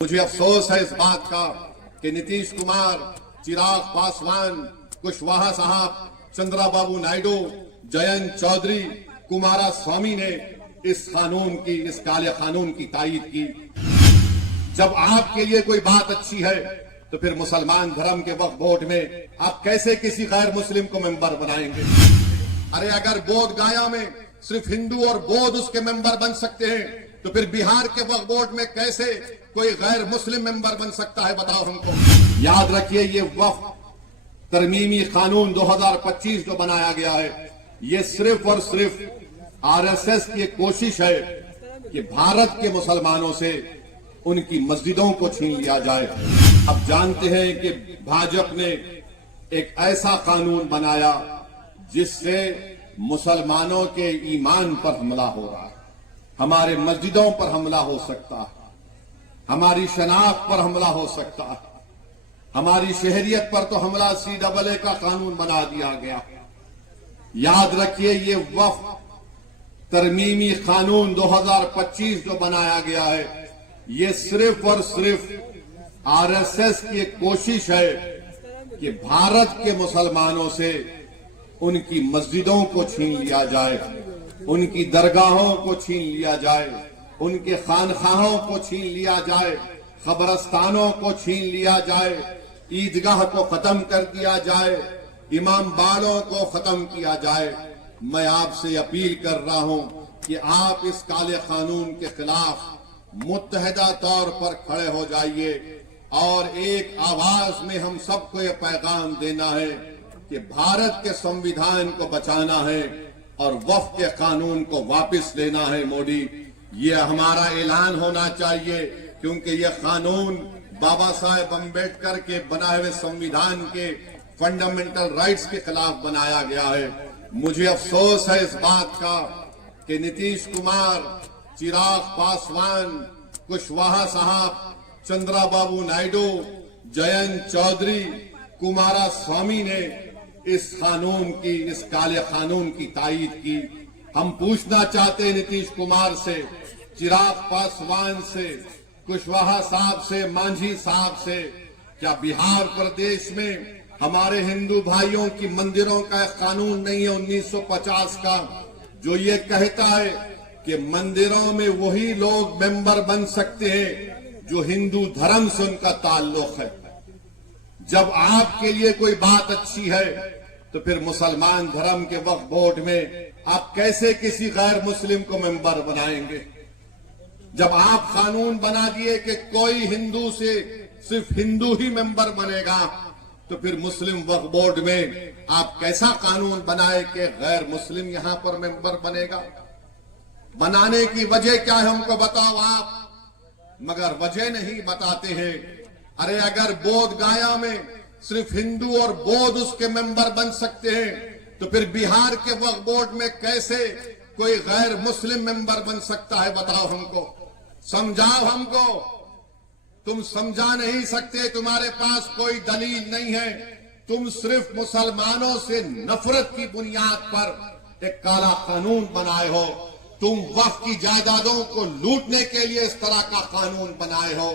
मुझे अफसोस है इस बात का कि नीतीश कुमार, चिराग पासवान, कुशवाहा साहब, चंद्राबाबू नायडू, जयंत चौधरी, कुमारास्वामी ने इस काले कानून की तायीद की। जब आपके लिए कोई बात अच्छी है तो फिर मुसलमान धर्म के वक्फ बोर्ड में आप कैसे किसी गैर मुस्लिम को मेंबर बनाएंगे? अरे अगर बोध गया में सिर्फ हिंदू और बौद्ध उसके मेंबर बन सकते हैं तो फिर बिहार के वक्फ बोर्ड में कैसे कोई गैर मुस्लिम मेंबर बन सकता है? बताओ हमको। याद रखिए, ये वक्फ तरमीमी कानून 2025 जो बनाया गया है, ये सिर्फ और सिर्फ आरएसएस की एक कोशिश है कि भारत के मुसलमानों से उनकी मस्जिदों को छीन लिया जाए। अब जानते हैं कि भाजपा ने एक ऐसा कानून बनाया जिससे मुसलमानों के ईमान पर हमला हो रहा है, हमारे मस्जिदों पर हमला हो सकता है, हमारी शनाख्त पर हमला हो सकता है, हमारी शहरियत पर तो हमला CAA का कानून बना दिया गया। याद रखिए, ये वक्फ तरमीमी कानून 2025 जो बनाया गया है, ये सिर्फ और सिर्फ आरएसएस की एक कोशिश है कि भारत के मुसलमानों से उनकी मस्जिदों को छीन लिया जाए, उनकी दरगाहों को छीन लिया जाए, उनके खानखाहों को छीन लिया जाए, कब्रस्तानों को छीन लिया जाए, ईदगाह को खत्म कर दिया जाए, इमाम बाड़ों को खत्म किया जाए। मैं आपसे अपील कर रहा हूं कि आप इस काले कानून के खिलाफ मुत्तहिदा तौर पर खड़े हो जाइए और एक आवाज में हम सबको ये पैगाम देना है कि भारत के संविधान को बचाना है और वक्फ के कानून को वापस लेना है। मोदी, ये हमारा ऐलान होना चाहिए, क्योंकि ये कानून बाबा साहेब अम्बेडकर के बनाए हुए संविधान के फंडामेंटल राइट्स के खिलाफ बनाया गया है। मुझे अफसोस है इस बात का कि नीतीश कुमार, चिराग पासवान, कुशवाहा साहब, चंद्राबाबू नायडू, जयंत चौधरी, कुमारास्वामी ने इस काले कानून की तायीद की। हम पूछना चाहते हैं नीतीश कुमार से, चिराग पासवान से, कुशवाहा साहब से, मांझी साहब से, क्या बिहार प्रदेश में हमारे हिंदू भाइयों की मंदिरों का एक कानून नहीं है 1950 का, जो ये कहता है कि मंदिरों में वही लोग मेंबर बन सकते हैं जो हिंदू धर्म से उनका ताल्लुक है? जब आपके लिए कोई बात अच्छी है तो फिर मुसलमान धर्म के वक्फ बोर्ड में आप कैसे किसी गैर मुस्लिम को मेंबर बनाएंगे? जब आप कानून बना दिए कि कोई हिंदू से सिर्फ हिंदू ही मेंबर बनेगा, तो फिर मुस्लिम वक्फ बोर्ड में आप कैसा कानून बनाए कि गैर मुस्लिम यहां पर मेंबर बनेगा? बनाने की वजह क्या है हमको बताओ आप, मगर वजह नहीं बताते हैं। अरे अगर बोध गया में सिर्फ हिंदू और बौद्ध उसके मेंबर बन सकते हैं तो फिर बिहार के वक्फ बोर्ड में कैसे कोई गैर मुस्लिम मेंबर बन सकता है? बताओ हमको, समझाओ हमको। तुम समझा नहीं सकते, तुम्हारे पास कोई दलील नहीं है, तुम सिर्फ मुसलमानों से नफरत की बुनियाद पर एक काला कानून बनाए हो। तुम वक्फ की जायदादों को लूटने के लिए इस तरह का कानून बनाए हो।